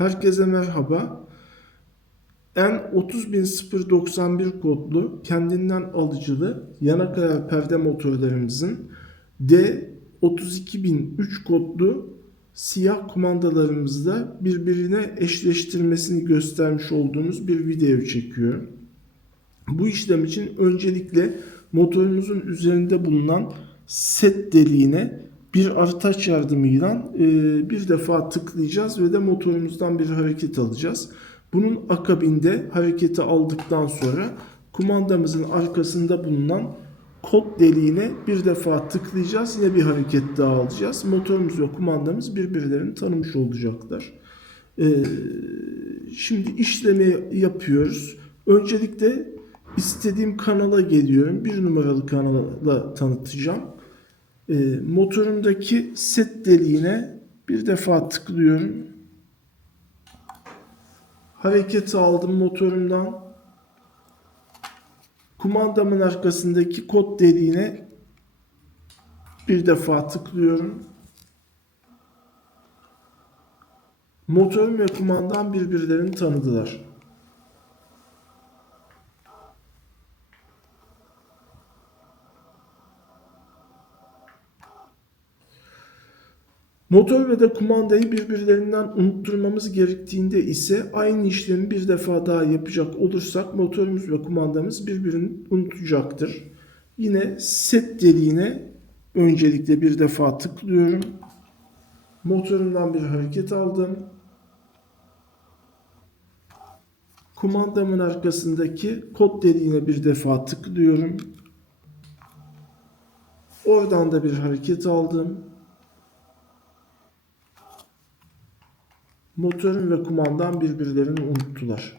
Herkese merhaba. N30091 kodlu kendinden alıcılı yana kayar perde motorlarımızın D32003 kodlu siyah kumandalarımızla birbirine eşleştirmesini göstermiş olduğumuz bir video çekiyorum. Bu işlem için öncelikle motorumuzun üzerinde bulunan set deliğine bir arıtaç yardımıyla e, bir defa tıklayacağız ve de motorumuzdan bir hareket alacağız. Bunun akabinde hareketi aldıktan sonra kumandamızın arkasında bulunan kod deliğine bir defa tıklayacağız. Yine bir hareket daha alacağız. Motorumuz ve kumandamız birbirlerini tanımış olacaklar. E, şimdi işlemi yapıyoruz. Öncelikle istediğim kanala geliyorum. Bir numaralı kanala tanıtacağım. E, motorumdaki set deliğine bir defa tıklıyorum. Hareketi aldım motorumdan. Kumandamın arkasındaki kod deliğine bir defa tıklıyorum. Motorum ve kumandam birbirlerini tanıdılar. Motor ve de kumandayı birbirlerinden unutturmamız gerektiğinde ise aynı işlemi bir defa daha yapacak olursak motorumuz ve kumandamız birbirini unutacaktır. Yine set deliğine öncelikle bir defa tıklıyorum. Motorumdan bir hareket aldım. Kumandamın arkasındaki kod deliğine bir defa tıklıyorum. Oradan da bir hareket aldım. Motorun ve kumandam birbirlerini unuttular.